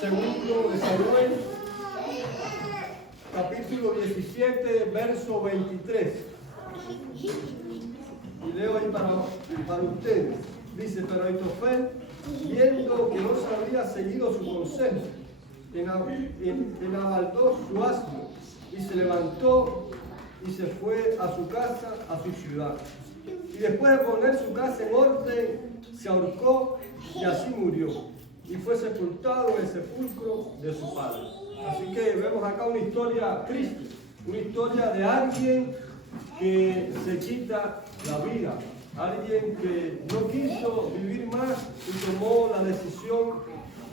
Segundo de Samuel, capítulo 17, verso 23. Y leo ahí para ustedes. Dice, pero Aitofel, viendo que no se había seguido su consejo, enabaldó su asno y se levantó y se fue a su casa, a su ciudad. Y después de poner su casa en orden, se ahorcó y así murió. Y fue sepultado en el sepulcro de su padre. Así que vemos acá una historia triste, una historia de alguien que se quita la vida, alguien que no quiso vivir más y tomó la decisión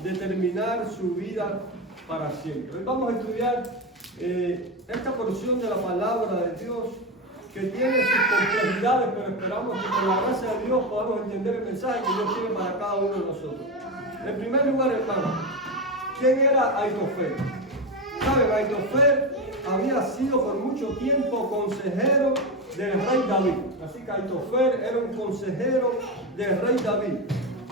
de terminar su vida para siempre. Hoy vamos a estudiar esta porción de la palabra de Dios que tiene sus complejidades, pero esperamos que con la gracia de Dios podamos entender el mensaje que Dios tiene para cada uno de nosotros. En primer lugar, hermano, ¿quién era Aitofel? ¿Saben? Aitofel había sido por mucho tiempo consejero del rey David. Así que Aitofel era un consejero del rey David.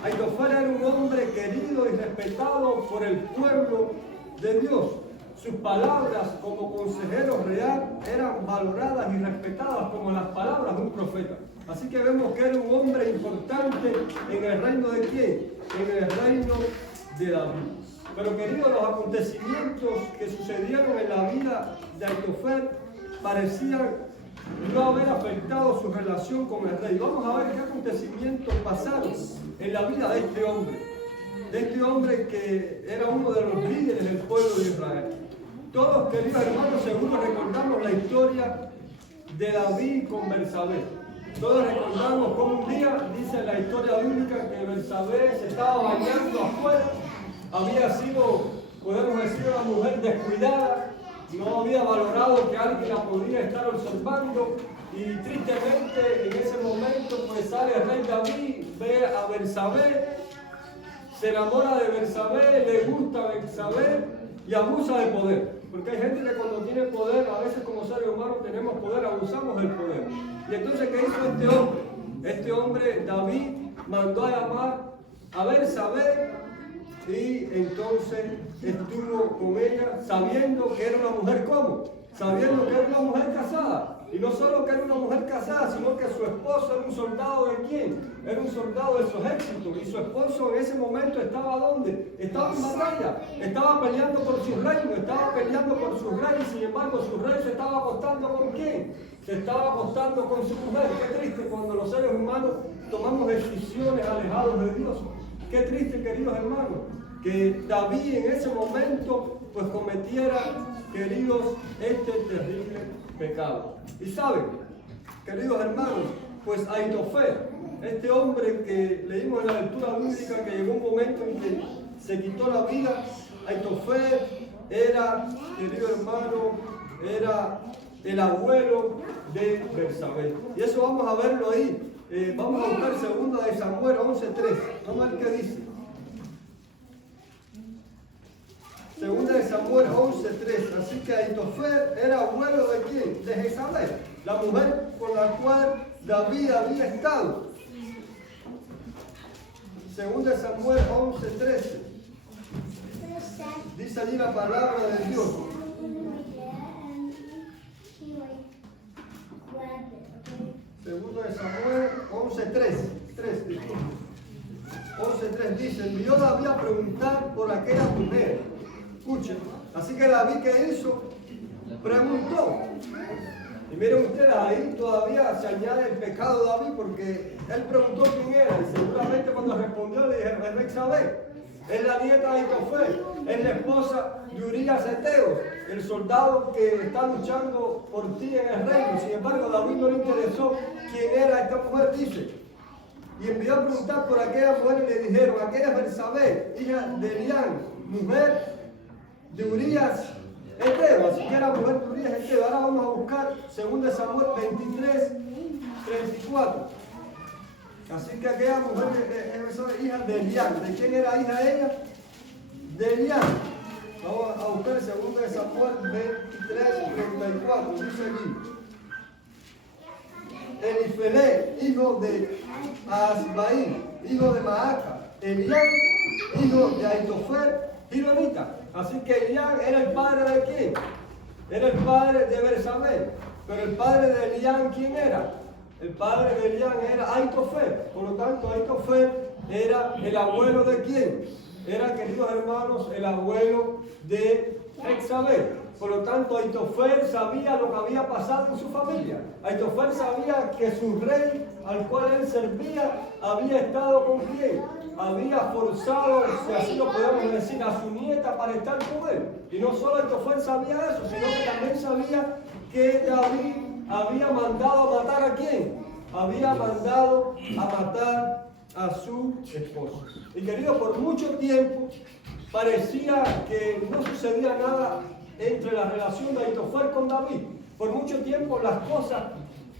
Aitofel era un hombre querido y respetado por el pueblo de Dios. Sus palabras como consejero real eran valoradas y respetadas como las palabras de un profeta. Así que vemos que era un hombre importante en el reino de ¿quién? En el reino de David. Pero queridos, los acontecimientos que sucedieron en la vida de Aitofel parecían no haber afectado su relación con el rey. Vamos a ver qué acontecimientos pasaron en la vida de este hombre que era uno de los líderes del pueblo de Israel. Todos, queridos hermanos, seguro recordamos la historia de David con Bersabé. Todos recordamos cómo un día, dice la historia bíblica, que Bersabé se estaba bañando afuera, había sido, podemos decir, una mujer descuidada, no había valorado que alguien la podría estar observando, y tristemente en ese momento pues sale el rey David, ve a Bersabé, se enamora de Bersabé, le gusta Bersabé y abusa de poder. Porque hay gente que cuando tiene poder, a veces como seres humanos tenemos poder, abusamos del poder. Y entonces, ¿qué hizo este hombre? Este hombre, David, mandó a llamar a Bersabé y entonces estuvo con ella sabiendo que era una mujer ¿cómo? Sabiendo que era una mujer casada. Y no solo que era una mujer casada, sino que su esposo era un soldado ¿de quién? Era un soldado de su ejército. Y su esposo en ese momento estaba ¿dónde? Estaba en batalla. Estaba peleando por su reino, estaba peleando por su rey. Y sin embargo, su rey se estaba acostando ¿con quién? Se estaba acostando con su mujer. Qué triste cuando los seres humanos tomamos decisiones alejados de Dios. Qué triste, queridos hermanos, que David en ese momento pues cometiera, queridos, este terrible pecado. Y saben, queridos hermanos, pues Aitofel, este hombre que leímos en la lectura bíblica que llegó un momento en que se quitó la vida, Aitofel era, querido hermano, era el abuelo de Bersabé. Y eso vamos a verlo ahí. Vamos a buscar segunda de Samuel 11:3. Vamos a ver qué dice. Segunda de Samuel 11:3. Así que Aitofel era abuelo de quién? De Jezabel, la mujer con la cual David había estado. Segunda de Samuel 11:13. Dice allí la palabra de Dios. Segundo de Samuel 11:3. 11:3 dice, envió David a preguntar por aquella mujer. Escuchen, así que David, ¿qué hizo? Preguntó. Y miren ustedes, ahí todavía se añade el pecado de David, porque él preguntó quién era, y seguramente cuando respondió le dijeron, es Betsabé, es la nieta de Aitofel, es la esposa de Urías Eteo, el soldado que está luchando por ti en el reino. Sin embargo, a David no le interesó quién era esta mujer, dice. Y envió a preguntar por aquella mujer y le dijeron, aquella es Betsabé, hija de Elián, mujer de Urías Eteo. Así que era mujer de Urías Eteo. Ahora vamos a buscar 2 Samuel 23:34. Así que aquella mujer es hija de Elián. ¿De quién era hija ella? De Elián. Vamos a buscar 2 Samuel 23:34. Dice allí. Elifelé, hijo de Asbaí, hijo de Maaca, Elián, hijo de Ahitofel, Gilonita. Así que Elián era el padre de quién? Era el padre de Bersabé. Pero el padre de Elián, ¿quién era? El padre de Elián era Ahitofel. Por lo tanto, Ahitofel era el abuelo de quién? Era, queridos hermanos, el abuelo de Betsabé. Por lo tanto, Ahitofel sabía lo que había pasado en su familia. Ahitofel sabía que su rey, al cual él servía, había estado con quién. Había forzado, si así lo podemos decir, a su nieta para estar con él. Y no solo Ahitofel sabía eso, sino que también sabía que David había mandado a matar a quién. Había mandado a matar a su esposo. Y querido, por mucho tiempo parecía que no sucedía nada entre la relación de Ahitofel con David. Por mucho tiempo las cosas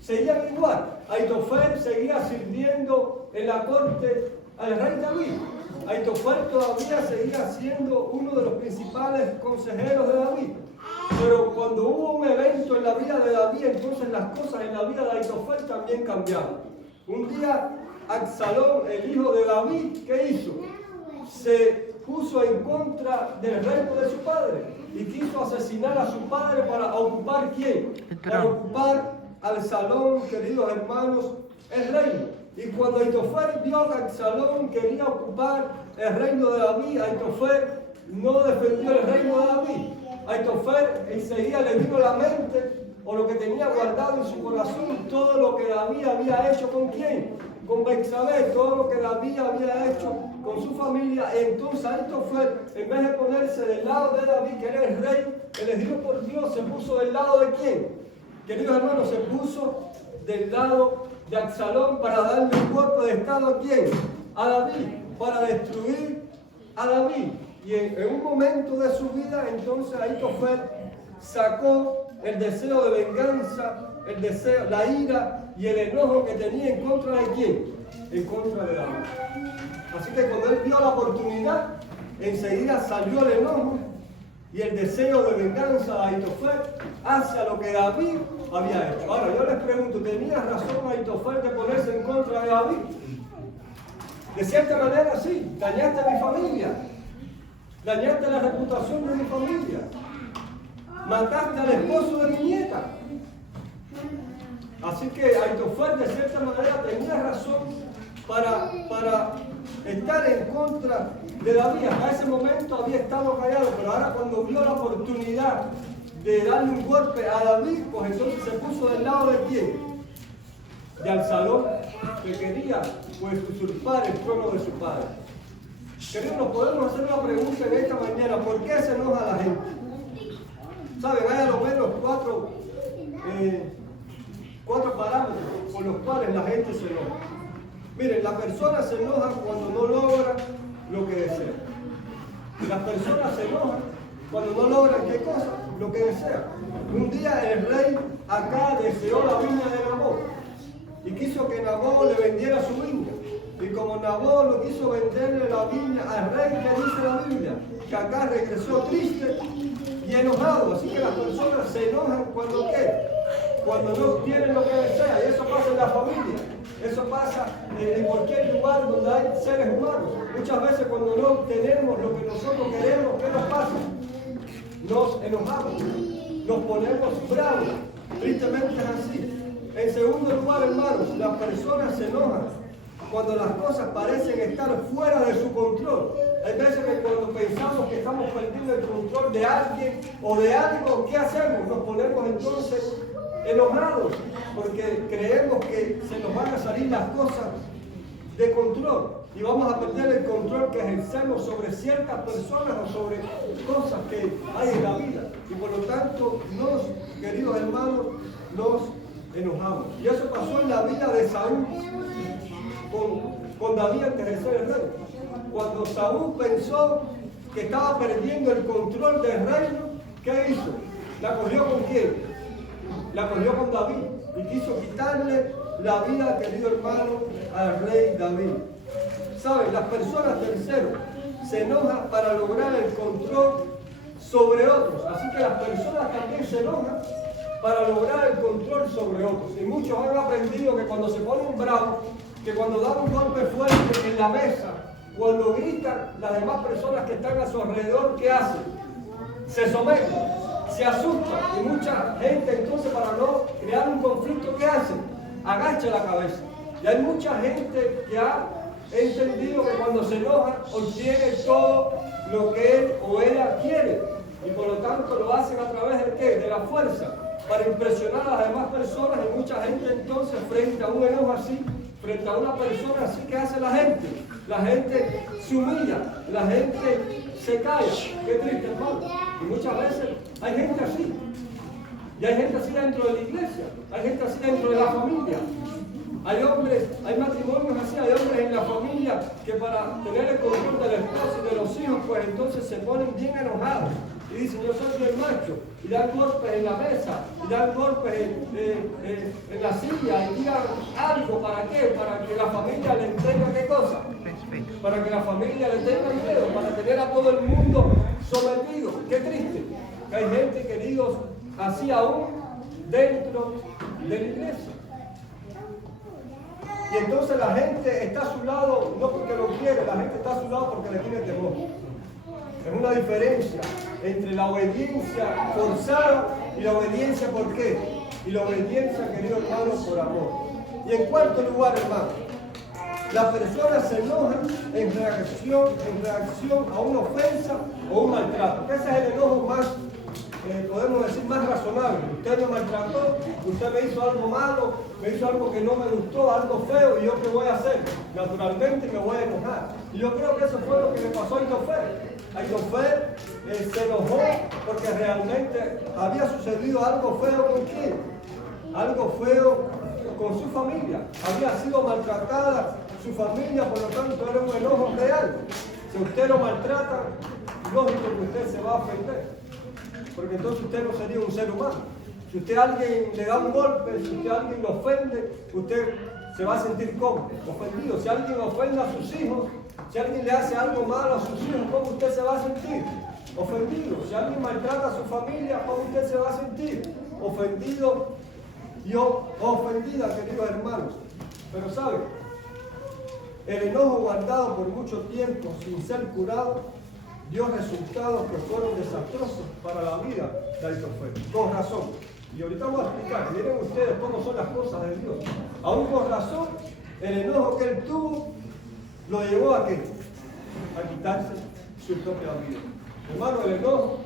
seguían igual. Ahitofel seguía sirviendo en la corte al rey David. Ahitofel todavía seguía siendo uno de los principales consejeros de David. Pero cuando hubo un evento en la vida de David, entonces las cosas en la vida de Ahitofel también cambiaron. Un día Absalón, el hijo de David, ¿qué hizo? Se puso en contra del reino de su padre y quiso asesinar a su padre para ocupar ¿quién? Para ocupar Absalón, queridos hermanos, el reino. Y cuando Ahitofel vio que Absalón quería ocupar el reino de David, Ahitofel no defendió el reino de David. Ahitofel enseguida le vino a la mente, o lo que tenía guardado en su corazón, todo lo que David había hecho con quién, con Betsabé, todo lo que David había hecho con su familia. Entonces Ahitofel, en vez de ponerse del lado de David, que era el rey elegido por Dios, se puso del lado de quién. Queridos hermanos, se puso del lado de Absalón para darle un golpe de estado a quién, a David, para destruir a David. Y en un momento de su vida, entonces Ahitofel sacó el deseo de venganza, el deseo, la ira y el enojo que tenía en contra de quién, en contra de David. Así que cuando él vio la oportunidad, enseguida salió el enojo y el deseo de venganza de Ahitofel hacia lo que David había hecho. Ahora yo les pregunto, ¿tenía razón Ahitofel de ponerse en contra de David? De cierta manera sí, dañaste a mi familia. Dañaste la reputación de mi familia. Mataste al esposo de mi nieta. Así que Ahitofel de cierta manera tenía razón para estar en contra de David. Hasta ese momento había estado callado, pero ahora cuando vio la oportunidad de darle un golpe a David, pues entonces se puso del lado de quién, de Absalón, que quería pues usurpar el trono de su padre. Queridos, nos podemos hacer una pregunta en esta mañana: ¿por qué se enoja la gente? ¿Saben? Hay a lo menos cuatro parámetros por los cuales la gente se enoja. Miren, la persona se enoja cuando no logra lo que desea. Las personas se enojan cuando no logran ¿qué cosa? Lo que desea. Un día el rey acá deseó la viña de Nabot y quiso que Nabot le vendiera su viña. Y como Nabot lo quiso venderle la viña al rey, que dice la Biblia, que acá regresó triste y enojado. Así que las personas se enojan cuando ¿qué? Cuando no obtienen lo que desea. Y eso pasa en la familia. Eso pasa en cualquier lugar donde hay seres humanos. Muchas veces cuando no obtenemos lo que nosotros queremos, ¿qué nos pasa? Nos enojamos, nos ponemos bravos. Tristemente es así. En segundo lugar, hermanos, las personas se enojan cuando las cosas parecen estar fuera de su control. Hay veces que cuando pensamos que estamos perdiendo el control de alguien o de algo, ¿qué hacemos? Nos ponemos entonces enojados porque creemos que se nos van a salir las cosas de control y vamos a perder el control que ejercemos sobre ciertas personas o sobre cosas que hay en la vida. Y por lo tanto, queridos hermanos, nos enojamos. Y eso pasó en la vida de Saúl con David antes de ser el rey. Cuando Saúl pensó que estaba perdiendo el control del reino, ¿qué hizo? ¿La cogió con quién? La cogió con David y quiso quitarle la vida, querido hermano, al rey David. ¿Saben? Las personas, tercero, se enojan para lograr el control sobre otros. Así que las personas también se enojan para lograr el control sobre otros. Y muchos han aprendido que cuando se ponen bravos, que cuando dan un golpe fuerte en la mesa Cuando gritan, las demás personas que están a su alrededor, ¿qué hacen? Se someten, se asustan. Y mucha gente entonces, para no crear un conflicto, ¿qué hace? Agacha la cabeza. Y hay mucha gente que ha entendido que cuando se enoja obtiene todo lo que él o ella quiere. Y por lo tanto lo hacen a través de ¿qué? De la fuerza, para impresionar a las demás personas. Y mucha gente entonces, frente a un enojo así, frente a una persona así, ¿qué hace la gente? La gente se humilla, la gente se calla. Qué triste, hermano. Y muchas veces hay gente así. Y hay gente así dentro de la iglesia, hay gente así dentro de la familia. Hay hombres, hay matrimonios así, hay hombres en la familia que para tener el control del esposo y de los hijos, pues entonces se ponen bien enojados. Y dicen, yo soy el macho, y dan golpes en la mesa, y dan golpes en la silla, y digan algo, ¿para qué? Para que la familia le tenga ¿qué cosa? Para que la familia le tenga miedo, para tener a todo el mundo sometido. Qué triste, que hay gente, queridos, así aún dentro de la iglesia. Y entonces la gente está a su lado no porque lo quiere, la gente está a su lado porque le tiene temor. Es una diferencia entre la obediencia forzada y la obediencia ¿por qué? Y la obediencia, queridos hermanos, por amor. Y en cuarto lugar, hermano, las personas se enojan en reacción a una ofensa o un maltrato. Ese es el enojo más, podemos decir, más razonable. Usted me maltrató, usted me hizo algo malo, me hizo algo que no me gustó, algo feo, y yo ¿qué voy a hacer? Naturalmente me voy a enojar. Y yo creo que eso fue lo que le pasó a Aitofel. Aitofel se enojó porque realmente había sucedido algo feo con quién, algo feo con su familia. Había sido maltratada su familia, por lo tanto era un enojo real. Si usted lo maltrata, lógico que usted se va a ofender, porque entonces usted no sería un ser humano. Si usted a alguien le da un golpe, si usted a alguien lo ofende, usted se va a sentir como ofendido. Si alguien ofende a sus hijos, si alguien le hace algo malo a sus hijos, ¿cómo usted se va a sentir? Ofendido. Si alguien maltrata a su familia, ¿cómo usted se va a sentir? Ofendido y ofendida, queridos hermanos. Pero ¿sabe? El enojo guardado por mucho tiempo sin ser curado dio resultados que fueron desastrosos para la vida de Aitofel. Con razón. Y ahorita voy a explicar, miren ustedes cómo son las cosas de Dios. Aún con razón, el enojo que él tuvo lo llevó a ¿qué? A quitarse su propia vida. Hermano, el enojo,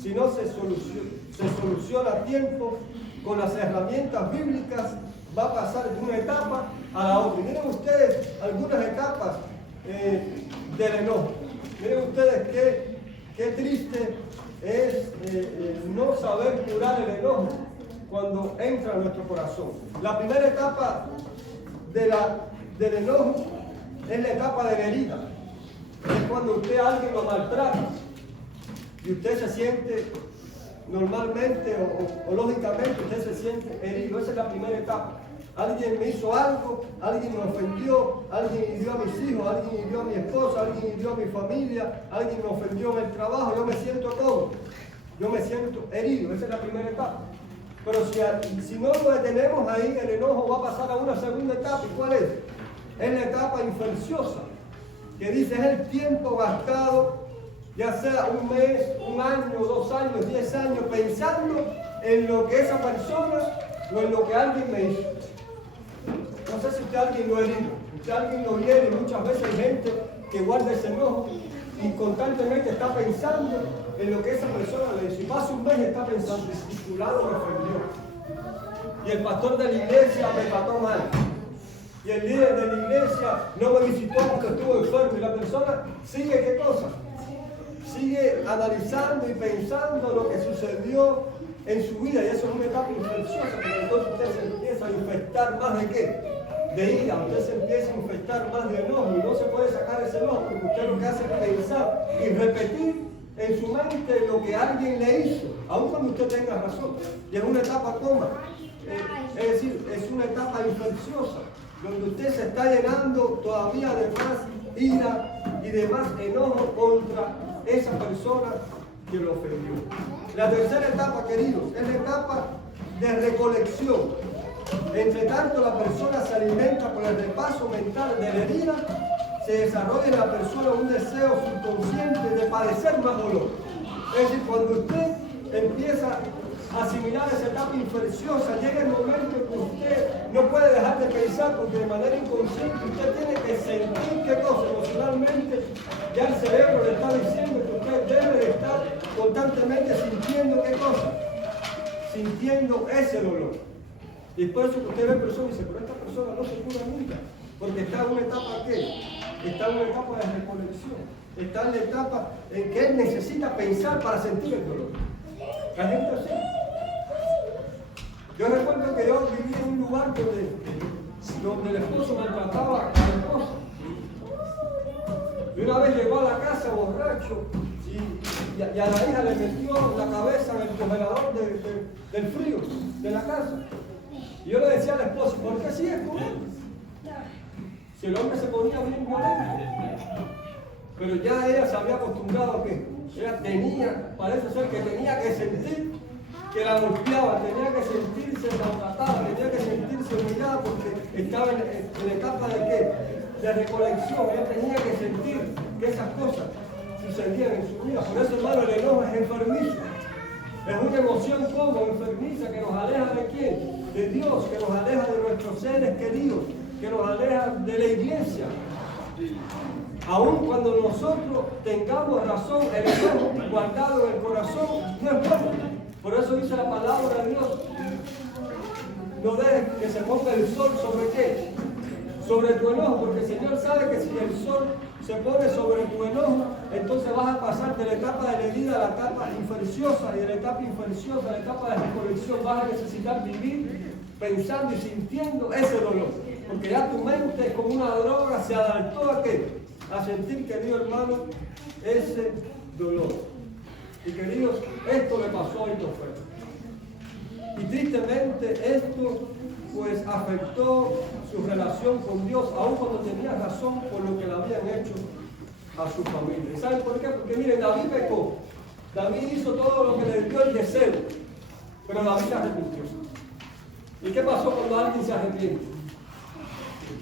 si no se soluciona a tiempo, con las herramientas bíblicas, va a pasar de una etapa a la otra. Y miren ustedes algunas etapas del enojo. Miren ustedes qué triste es no saber curar el enojo cuando entra en nuestro corazón. La primera etapa del enojo es la etapa de la herida. Es cuando usted a alguien lo maltrata y usted se siente normalmente o lógicamente usted se siente herido. Esa es la primera etapa. Alguien me hizo algo, alguien me ofendió, alguien hirió a mis hijos, alguien hirió a mi esposa, alguien hirió a mi familia, alguien me ofendió en el trabajo. Yo me siento todo, yo me siento herido. Esa es la primera etapa. Pero si no lo detenemos ahí, el enojo va a pasar a una segunda etapa. ¿Y cuál es? Es la etapa infecciosa, que dice es el tiempo gastado, ya sea un mes, un año, 2 años, 10 años, pensando en lo que esa persona o en lo que alguien me hizo. No sé si usted a alguien lo herido, usted a alguien lo hiere, y muchas veces hay gente que guarda ese enojo y constantemente está pensando en lo que esa persona le hizo. Y pasa un mes y está pensando, y fulano me ofendió. Y el pastor de la iglesia me trató mal. Y el líder de la iglesia no me visitó porque estuvo enfermo. Y la persona sigue, ¿qué cosa? Sigue analizando y pensando lo que sucedió en su vida. Y eso es una etapa infecciosa, porque entonces usted se empieza a infectar más de ¿qué? De ira. Usted se empieza a infectar más de enojo. Y no se puede sacar ese enojo porque usted lo que hace es pensar y repetir en su mente lo que alguien le hizo, aun cuando usted tenga razón. Y es una etapa coma. Es decir, es una etapa infecciosa, donde usted se está llenando todavía de más ira y de más enojo contra esa persona que lo ofendió. La tercera etapa, queridos, es la etapa de recolección. Entre tanto, la persona se alimenta con el repaso mental de la herida, se desarrolla en la persona un deseo subconsciente de padecer más dolor. Es decir, cuando usted empieza a asimilar esa etapa infecciosa, llega el momento en que usted no puede dejar de pensar, porque de manera inconsciente usted tiene que sentir qué cosa emocionalmente. Ya el cerebro le está diciendo que usted debe de estar constantemente sintiendo qué cosa, sintiendo ese dolor. Y por eso que usted ve personas y dice, pero esta persona no se cura nunca, porque está en una etapa ¿qué? Está en una etapa de recolección, está en la etapa en que él necesita pensar para sentir el dolor. La gente así. Yo recuerdo que yo vivía en un lugar donde el esposo maltrataba a la esposa. Y una vez llegó a la casa borracho y a la hija le metió la cabeza en el congelador del frío de la casa. Y yo le decía al esposo, ¿por qué sigues con él? Si el hombre se ponía bien violento. Pero ya ella se había acostumbrado a que ella tenía, parece ser que tenía que sentir que la golpeaba, tenía que sentirse maltratada, tenía que sentirse humillada porque estaba en la etapa de ¿qué? De recolección. Ella tenía que sentir que esas cosas sucedían en su vida. Por eso, hermano, el enojo es enfermizo. Es una emoción como enfermiza que nos aleja de quién? De Dios, que nos aleja de nuestros seres queridos, que nos aleja de la iglesia. Aun cuando nosotros tengamos razón, el enojo guardado en el corazón no es bueno. Por eso dice la palabra de Dios, no dejes que se ponga el sol sobre qué, sobre tu enojo, porque el Señor sabe que si el sol se pone sobre tu enojo, entonces vas a pasar de la etapa de la herida a la etapa infericiosa, y de la etapa infericiosa a la etapa de recolección vas a necesitar vivir pensando y sintiendo ese dolor, porque ya tu mente como una droga se adaptó a qué, a sentir, querido hermano, ese dolor. Y queridos, esto le pasó a Aitofel. Y tristemente esto pues afectó su relación con Dios, aun cuando tenía razón por lo que le habían hecho a su familia. ¿Y saben por qué? Porque miren, David pecó. David hizo todo lo que le dio el deseo, pero David se arrepintió. ¿Y qué pasó cuando alguien se arrepiente?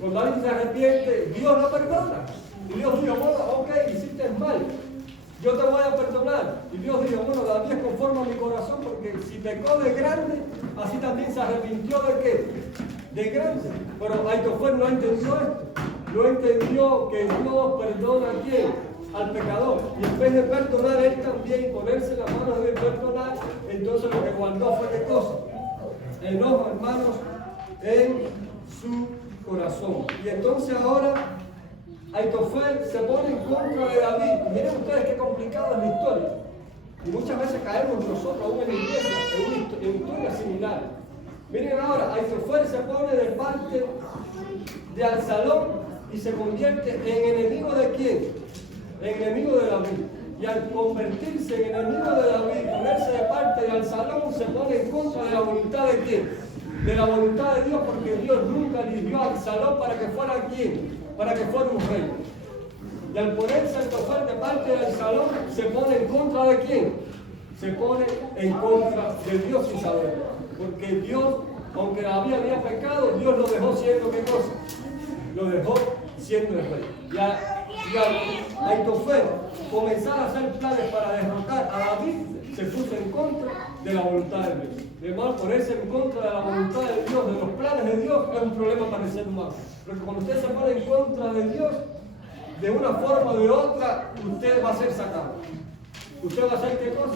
Cuando alguien se arrepiente, Dios lo perdona. Y Dios dijo, bueno, ok, hiciste mal, yo te voy a perdonar. Y Dios dijo, bueno, David es conforme a mi corazón, porque si pecó de grande, así también se arrepintió de qué, de grande. Pero Aitofel no entendió esto. No entendió que Dios perdona a quién, al pecador. Y en vez de perdonar él también, ponerse la mano de perdonar, entonces lo que guardó fue qué cosa, enojo, hermanos, en su corazón. Y entonces ahora Aitofel se pone en contra de David. Miren ustedes qué complicada es la historia. Y muchas veces caemos nosotros aún en la iglesia en historias similares. Miren ahora, Aitofel se pone de parte de Absalón y se convierte en enemigo de quién? En enemigo de David. Y al convertirse en enemigo de David, ponerse de parte de Absalón, se pone en contra de la voluntad de quién? De la voluntad de Dios, porque Dios nunca eligió a Absalón para que fuera quién, para que fuera un rey. Y al ponerse Aitofel de parte de Absalón, se pone en contra de quién? Se pone en contra de Dios sin saberlo. Porque Dios, aunque David había pecado, Dios lo dejó siendo ¿qué cosa? Lo dejó siendo el rey. Y al Aitofel comenzar a hacer planes para derrotar a David, se puso en contra de la voluntad de Dios. Además, ponerse en contra de la voluntad de Dios, de los planes de Dios, es un problema para el ser humano. Porque cuando usted se pone en contra de Dios, de una forma o de otra, usted va a ser sacado. ¿Usted va a ser qué cosa?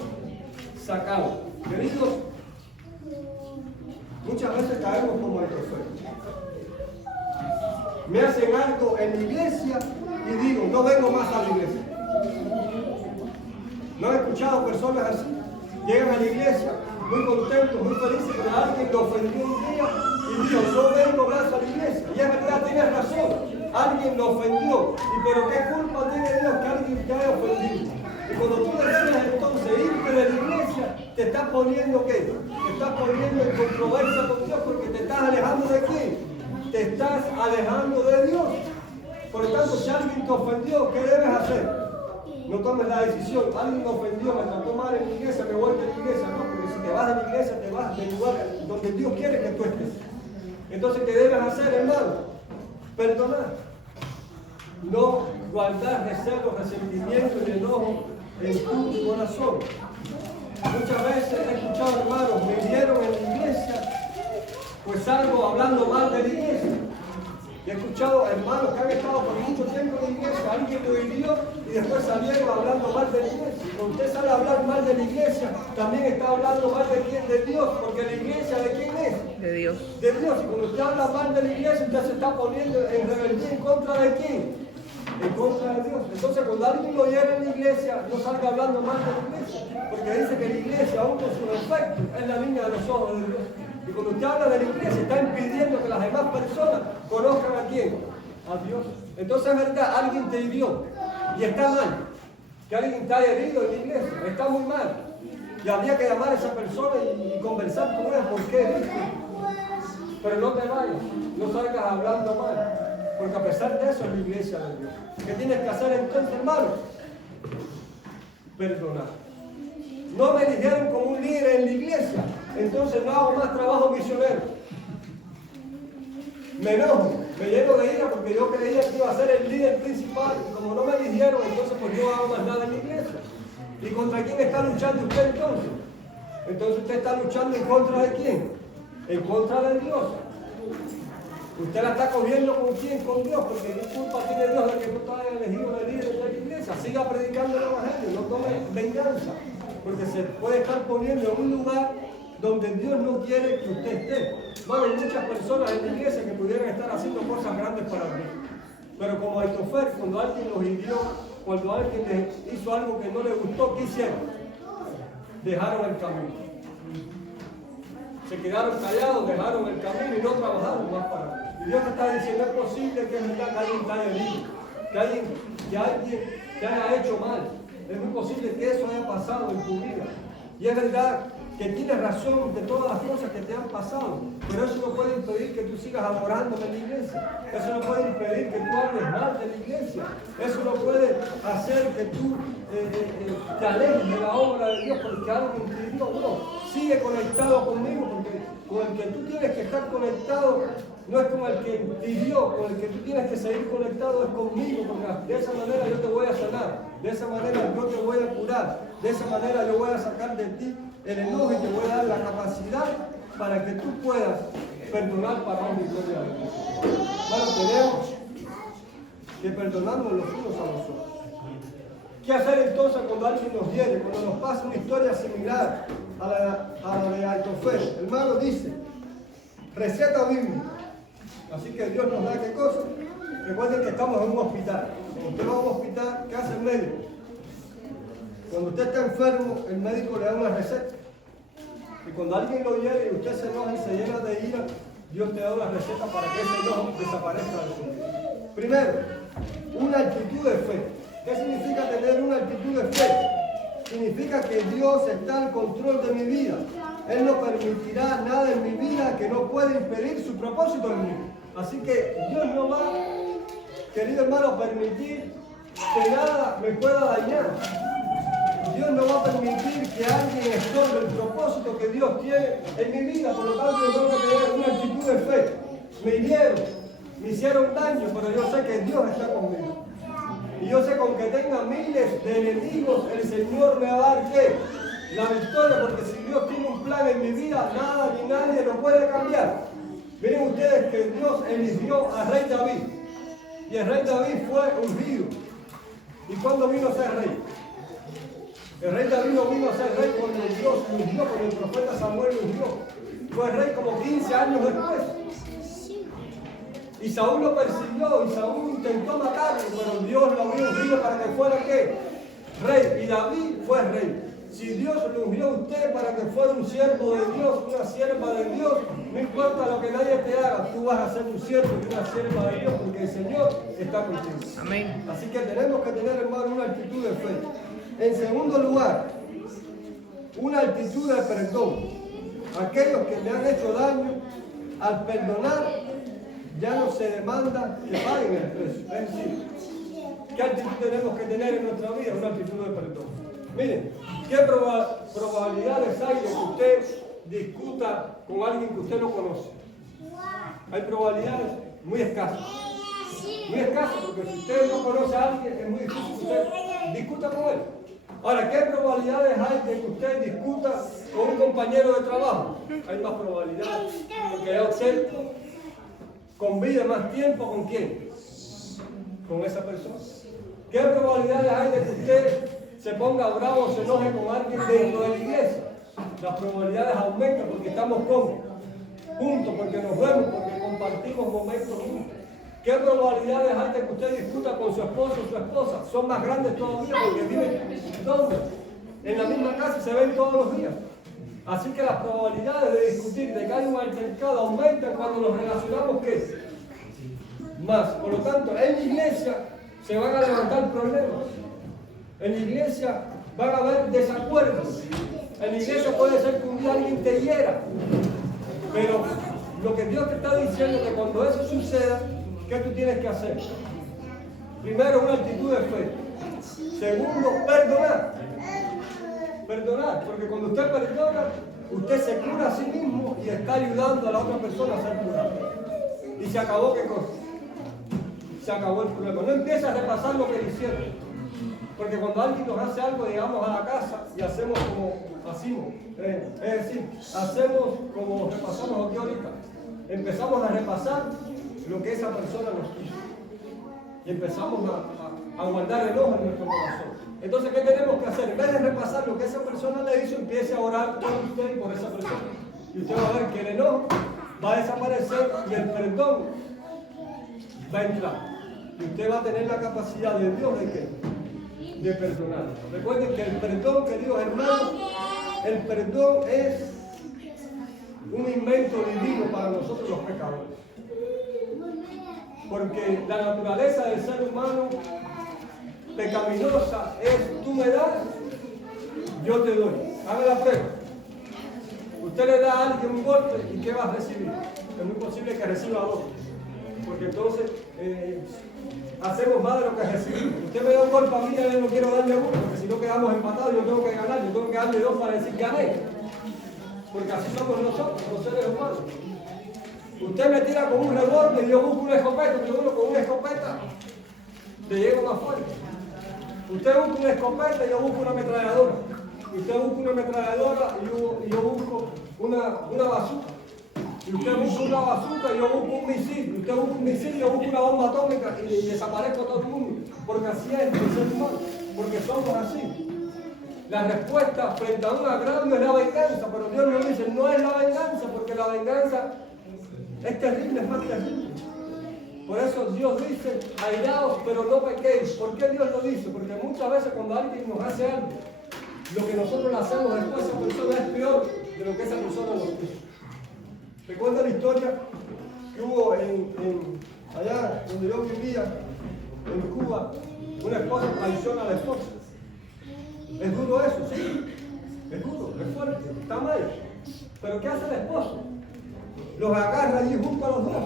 Sacado. Queridos, muchas veces caemos como Aitofel. Me hacen algo en la iglesia y digo, no vengo más a la iglesia. ¿No he escuchado personas así? Llegan a la iglesia muy contentos, muy felices, pero alguien lo ofendió un día y dijo, no vengo más a la iglesia. Y es verdad, tienes razón, alguien lo ofendió. ¿Y pero qué culpa tiene Dios que alguien te haya ofendido? Y cuando tú decides entonces irte de la iglesia, te estás poniendo ¿qué? Te estás poniendo en controversia con Dios, porque te estás alejando de quién? Te estás alejando de Dios. Por lo tanto, si alguien te ofendió, ¿qué debes hacer? No tomes la decisión, alguien me ofendió, me trató mal en la iglesia, me voy de la iglesia. No, porque si te vas de la iglesia, te vas del lugar donde Dios quiere que tú estés. Entonces, ¿qué debes hacer, hermano? Perdonar. no guardar reservos, resentimiento y enojo en tu corazón. Muchas veces he escuchado hermanos, me vieron en la iglesia, pues salgo hablando mal de la iglesia. He escuchado hermanos que han estado por mucho tiempo en la iglesia, alguien lo hirió y después salieron hablando mal de la iglesia. Cuando usted sale a hablar mal de la iglesia, también está hablando mal de quién, de Dios, porque la iglesia ¿de quién es? De Dios. De Dios. Y cuando usted habla mal de la iglesia, usted se está poniendo en rebeldía en contra de quién? En contra de Dios. Entonces cuando alguien lo hiere en la iglesia, no salga hablando mal de la iglesia, porque dice que la iglesia, aún con su defecto, es la niña de los ojos de Dios. Y cuando usted habla de la iglesia, está impidiendo que las demás personas conozcan a quién, a Dios. Entonces es verdad, alguien te hirió y está mal. Que alguien te haya herido en la iglesia, está muy mal. Y habría que llamar a esa persona y conversar con ella, ¿por qué heriste? Pero no te vayas, no salgas hablando mal, porque a pesar de eso es la iglesia de Dios. ¿Qué tienes que hacer entonces, hermano? Perdonar. No me eligieron como un líder en la iglesia, entonces no hago más trabajo misionero. Me enojo, me lleno de ira porque yo creía que iba a ser el líder principal y como no me eligieron, entonces pues no hago más nada en la iglesia. ¿Y contra quién está luchando usted entonces? Entonces usted está luchando en contra de quién? En contra de Dios. Usted la está cogiendo con quién, con Dios, porque qué culpa tiene Dios de que tú estás elegido de líder de la iglesia. Siga predicando el evangelio, no tome venganza, porque se puede estar poniendo en un lugar donde Dios no quiere que usted esté. Bueno, hay muchas personas en la iglesia que pudieran estar haciendo cosas grandes para Dios. Pero como Aitofel, cuando alguien los hirió, cuando alguien les hizo algo que no les gustó, ¿qué hicieron? Dejaron el camino. Se quedaron callados, dejaron el camino y no trabajaron más para Dios. Y Dios te está diciendo, es posible que es verdad que alguien te haya herido, que alguien te haya hecho mal. Es muy posible que eso haya pasado en tu vida. Y es verdad que tienes razón de todas las cosas que te han pasado, pero eso no puede impedir que tú sigas adorando en la iglesia. Eso no puede impedir que tú hables mal de la iglesia. Eso no puede hacer que tú te alejes de la obra de Dios porque alguien te hirió. No, sigue conectado conmigo porque con el que tú tienes que estar conectado no es con el que te hirió, con el que tú tienes que seguir conectado es conmigo, porque de esa manera yo te voy a sanar, de esa manera yo te voy a curar, de esa manera yo voy a sacar de ti el enojo y te voy a dar la capacidad para que tú puedas perdonar para honra y gloria a Dios. Bueno, tenemos que perdonarnos los unos a los otros. ¿Qué hacer entonces cuando alguien nos hiere, cuando nos pasa una historia similar a la de Aitofel? Hermano dice, receta bíblica. Así que Dios nos da qué cosa. Recuerden que estamos en un hospital. Cuando usted va a un hospital, ¿qué hace el médico? Cuando usted está enfermo, el médico le da una receta. Y cuando alguien lo hiere y usted se enoja y se llena de ira, Dios te da una receta para que ese enojo desaparezca de su vida. Primero, una actitud de fe. ¿Qué significa tener una actitud de fe? Significa que Dios está al control de mi vida. Él no permitirá nada en mi vida que no pueda impedir su propósito en mí. Así que Dios no va, querido hermano, permitir que nada me pueda dañar. Dios no va a permitir que alguien estorbe el propósito que Dios tiene en mi vida. Por lo tanto, yo tengo que tener una actitud de fe. Me hirieron, me hicieron daño, pero yo sé que Dios está conmigo. Y yo sé que aunque tenga miles de enemigos, el Señor me va a dar ¿qué? La victoria, porque si Dios tiene un plan en mi vida, nada ni nadie lo puede cambiar. Miren ustedes que Dios eligió al rey David. Y el rey David fue ungido. ¿Y cuándo vino a ser rey? El rey David no vino a ser rey cuando Dios lo ungió, cuando el profeta Samuel lo ungió. Fue rey como 15 años después. Y Saúl lo persiguió y Saúl intentó matarlo, pero Dios lo había ungido para que fuera ¿qué? Rey. Y David fue rey. Si Dios lo ungió a usted para que fuera un siervo de Dios, una sierva de Dios, no importa lo que nadie te haga, tú vas a ser un siervo y una sierva de Dios porque el Señor está contigo. Amén. Así que tenemos que tener, hermano, una actitud de fe. En segundo lugar, una actitud de perdón. Aquellos que me han hecho daño, al perdonar, ya no se demanda que paguen el precio. Es decir, ¿qué actitud tenemos que tener en nuestra vida? Una actitud de perdón. Miren, ¿qué probabilidades hay de que usted discuta con alguien que usted no conoce? Hay probabilidades muy escasas. Muy escaso, porque si usted no conoce a alguien, es muy difícil que usted discuta con él. Ahora, ¿qué probabilidades hay de que usted discuta con un compañero de trabajo? Hay más probabilidades, porque ya usted convive más tiempo ¿con quién? Con esa persona. ¿Qué probabilidades hay de que usted se ponga bravo o se enoje con alguien dentro de la iglesia? Las probabilidades aumentan porque estamos juntos, porque nos vemos, porque compartimos momentos juntos. ¿Qué probabilidades hay de que usted discuta con su esposo o su esposa? Son más grandes todavía porque viven ¿dónde? En la misma casa y se ven todos los días. Así que las probabilidades de discutir, de que haya un altercado, aumentan cuando nos relacionamos ¿qué? Más. Por lo tanto, en la iglesia se van a levantar problemas. En la iglesia van a haber desacuerdos. En la iglesia puede ser que un día alguien te hiera. Pero lo que Dios te está diciendo es que cuando eso suceda, ¿qué tú tienes que hacer? Primero, una actitud de fe. Segundo, perdonar. Perdonar, porque cuando usted perdona, usted se cura a sí mismo y está ayudando a la otra persona a ser curada. Y se acabó ¿qué cosa? Se acabó el problema. No empieza a repasar lo que le hicieron. Porque cuando alguien nos hace algo, llegamos a la casa y hacemos como hacemos. Es decir, hacemos como repasamos aquí ahorita. Empezamos a repasar lo que esa persona nos hizo. Y empezamos a guardar enojo en nuestro corazón. Entonces, ¿qué tenemos que hacer? En vez de repasar lo que esa persona le hizo, empiece a orar por usted y por esa persona. Y usted va a ver que el enojo va a desaparecer y el perdón va a entrar. Y usted va a tener la capacidad de Dios ¿de qué? De perdonar. Recuerden que el perdón, queridos hermanos, el perdón es un invento divino para nosotros los pecadores. Porque la naturaleza del ser humano pecaminosa es: tú me das, yo te doy. Haga la prueba. Usted le da a alguien un golpe y ¿qué va a recibir? Es muy posible que reciba dos. Porque entonces hacemos más de lo que recibimos. Usted me da un golpe a mí y yo no quiero darle uno, porque si no quedamos empatados yo tengo que ganar, yo tengo que darle dos para decir gané. Porque así somos nosotros, los seres humanos. Usted me tira con un revólver y yo busco una escopeta, uno con una escopeta te llego más fuerte. Usted busca una escopeta y yo busco una ametralladora. Usted busca una ametralladora y yo busco una bazooka. Y usted busca una bazooka y yo busco un misil. Y usted busca un misil y yo busco una bomba atómica y desaparezco todo el mundo. Porque así es el ser humano. Porque somos así. La respuesta frente a un agravio es la venganza. Pero Dios nos dice, no es la venganza, porque la venganza es terrible, es más terrible. Por eso Dios dice, airaos, pero no pequéis. ¿Por qué Dios lo dice? Porque muchas veces cuando alguien nos hace algo, lo que nosotros le hacemos después a esa persona es peor de lo que esa persona nos hizo. Recuerda la historia que hubo allá donde yo vivía, en Cuba, una esposa traiciona a la esposa. Es duro eso, sí. Es duro, es fuerte, está mal. Pero ¿qué hace el esposo? Los agarra allí junto a los dos.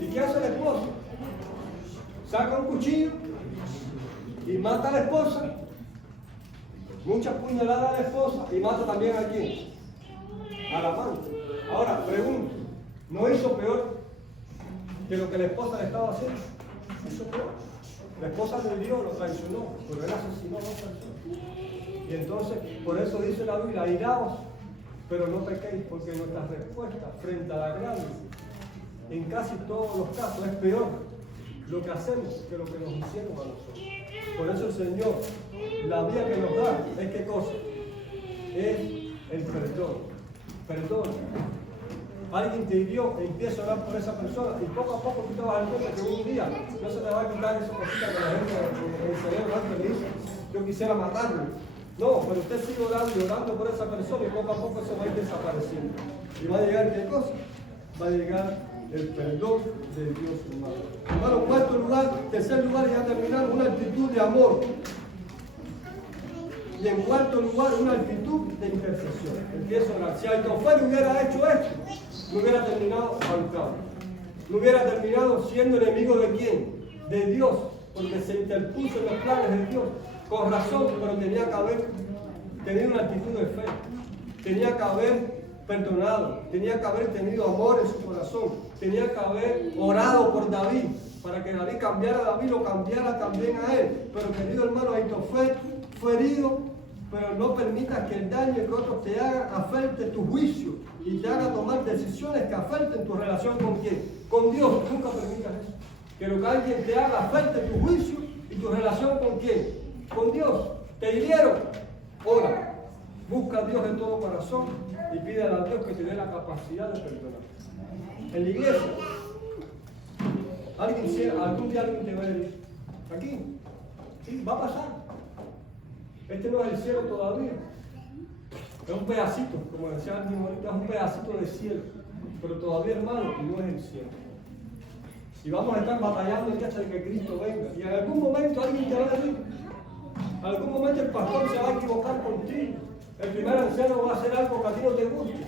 ¿Y qué hace el esposo? Saca un cuchillo y mata a la esposa. Muchas puñaladas a la esposa y mata también a quién? A la amante. Ahora, pregunto, ¿no hizo peor que lo que la esposa le estaba haciendo? Hizo peor. La esposa le dio, lo traicionó, pero él asesinó a otra persona. Y entonces, por eso dice la Biblia, airaos, pero no pequéis, porque nuestra respuesta frente a la gracia, en casi todos los casos, es peor lo que hacemos que lo que nos hicieron a nosotros. Por eso el Señor, la vía que nos da, ¿es qué cosa? Es el perdón. Perdón. Alguien te hirió, empieza a orar por esa persona y poco a poco tú te vas a dar cuenta que un día no se te va a quitar esa cosita que la gente en el cerebro antes le dice, yo quisiera matarlo. No, pero usted sigue orando y orando por esa persona y poco a poco eso va a ir desapareciendo. Y va a llegar, ¿qué cosa? Va a llegar el perdón de Dios, hermano. Hermano, cuarto lugar, tercer lugar, ya terminamos, una actitud de amor. Y en cuarto lugar, una actitud de intercesión. Empieza a orar. Si Aitofel hubiera hecho esto, no hubiera terminado ahorcado. No hubiera terminado siendo enemigo de quién? De Dios, porque se interpuso en los planes de Dios. Con razón, pero tenía que haber tenido una actitud de fe. Tenía que haber perdonado. Tenía que haber tenido amor en su corazón. Tenía que haber orado por David. para que David cambiara a David, lo cambiara también a él. Pero querido hermano, Ahitofel fue herido, pero no permitas que el daño que otros te hagan afecte tu juicio y te haga tomar decisiones que afecten tu relación con quién. Con Dios, nunca permitas eso. Que lo que alguien te haga afecte tu juicio y tu relación con quién. Con Dios. Te hirieron. Ora. Busca a Dios de todo corazón y pídele a Dios que te dé la capacidad de perdonar. En la iglesia, algún día alguien te va a decir, aquí, sí, va a pasar. Este no es el cielo todavía. Es un pedacito, como decía alguien ahorita, es un pedacito del cielo. Pero todavía, hermano, no es el cielo. Y vamos a estar batallando hasta que Cristo venga. Y en algún momento alguien te va a decir, en algún momento el pastor se va a equivocar contigo. El primer anciano va a hacer algo que a ti no te guste.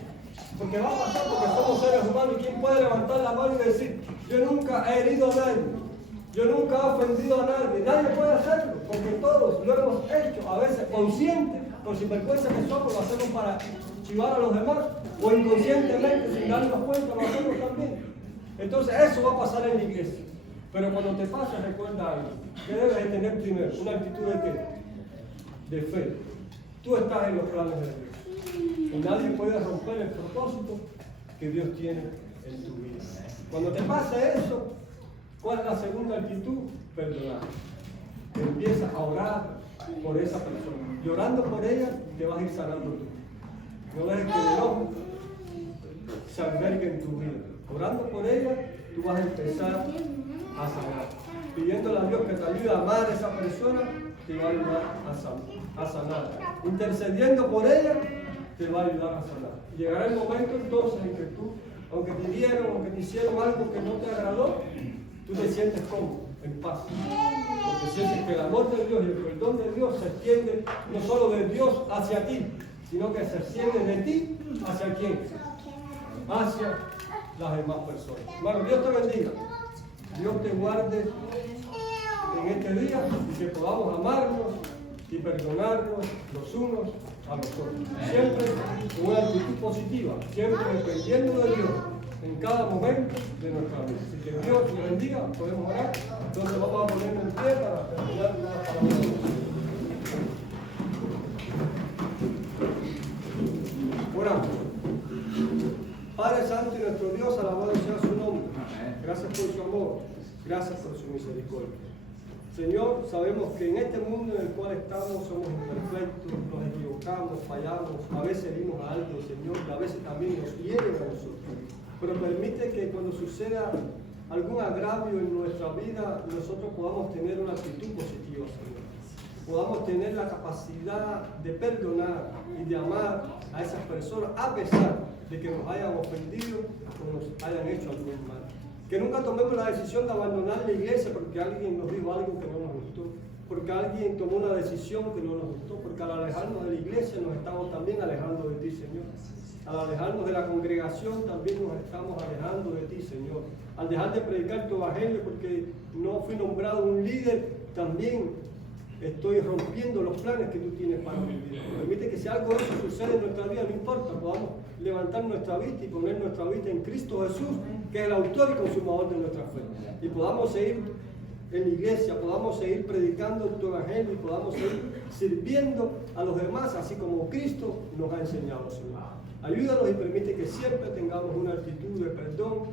Porque va a pasar, porque somos seres humanos. ¿Y quién puede levantar la mano y decir, yo nunca he herido a nadie? Yo nunca he ofendido a nadie. Nadie puede hacerlo, porque todos lo hemos hecho, a veces consciente, por sinvergüenza que somos, lo hacemos para chivar a los demás, o inconscientemente, sin darnos cuenta, lo hacemos también. Entonces eso va a pasar en la iglesia. Pero cuando te pasa, recuerda algo. ¿Qué debes de tener primero? Una actitud de qué? De fe. Tú estás en los planes de Dios. Y nadie puede romper el propósito que Dios tiene en tu vida. Cuando te pasa eso, ¿cuál es la segunda actitud? Perdonar. Empieza a orar por esa persona. Y orando por ella, te vas a ir sanando tú. No dejes que el enojo se albergue en tu vida. Orando por ella, tú vas a empezar a sanar. Pidiéndole a Dios que te ayude a amar a esa persona, te va a ayudar a sanar. Intercediendo por ella, te va a ayudar a sanar. Llegará el momento entonces en que tú, aunque te dieron, aunque te hicieron algo que no te agradó, tú te sientes cómodo, en paz. Porque sientes que el amor de Dios y el perdón de Dios se extiende no solo de Dios hacia ti, sino que se extiende de ti hacia quién? Hacia las demás personas. Hermano, Dios te bendiga. Dios te guarde en este día y que podamos amarnos y perdonarnos los unos a los otros. Siempre con una actitud positiva, siempre dependiendo de Dios en cada momento de nuestra vida. Así que Dios te bendiga, podemos orar. Entonces vamos a ponernos en pie para terminar una palabra. Oramos. Padre Santo y nuestro Dios, alabado sea su nombre. Gracias por su amor, gracias por su misericordia. Señor, sabemos que en este mundo en el cual estamos somos imperfectos, nos equivocamos, fallamos, a veces herimos a alguien, Señor, y a veces también nos hieren a nosotros. Pero permite que cuando suceda algún agravio en nuestra vida, nosotros podamos tener una actitud positiva, Señor. Podamos tener la capacidad de perdonar y de amar a esas personas a pesar de que nos hayan ofendido o nos hayan hecho algún mal. Que nunca tomemos la decisión de abandonar la iglesia porque alguien nos dijo algo que no nos gustó, porque alguien tomó una decisión que no nos gustó, porque al alejarnos de la iglesia nos estamos también alejando de ti, Señor. Al alejarnos de la congregación también nos estamos alejando de ti, Señor. Al dejar de predicar tu evangelio porque no fui nombrado un líder, también estoy rompiendo los planes que tú tienes para mi vida. Permite que si algo de eso sucede en nuestra vida, no importa, podamos levantar nuestra vista y poner nuestra vista en Cristo Jesús, que es el autor y consumador de nuestra fe. Y podamos seguir en la iglesia, podamos seguir predicando tu evangelio y podamos seguir sirviendo a los demás, así como Cristo nos ha enseñado, Señor. Ayúdanos y permite que siempre tengamos una actitud de perdón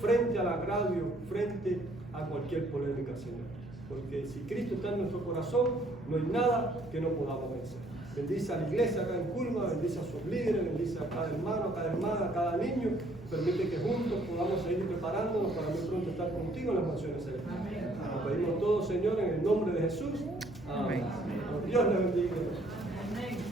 frente al agravio, frente a cualquier polémica, Señor. Porque si Cristo está en nuestro corazón, no hay nada que no podamos vencer. Bendice a la iglesia acá en Curva, bendice a sus líderes, bendice a cada hermano, a cada hermana, a cada niño. Permite que juntos podamos seguir preparándonos para muy pronto estar contigo en las naciones celestiales. Lo pedimos todo, Señor, en el nombre de Jesús. Amén. Dios le bendiga. Amén.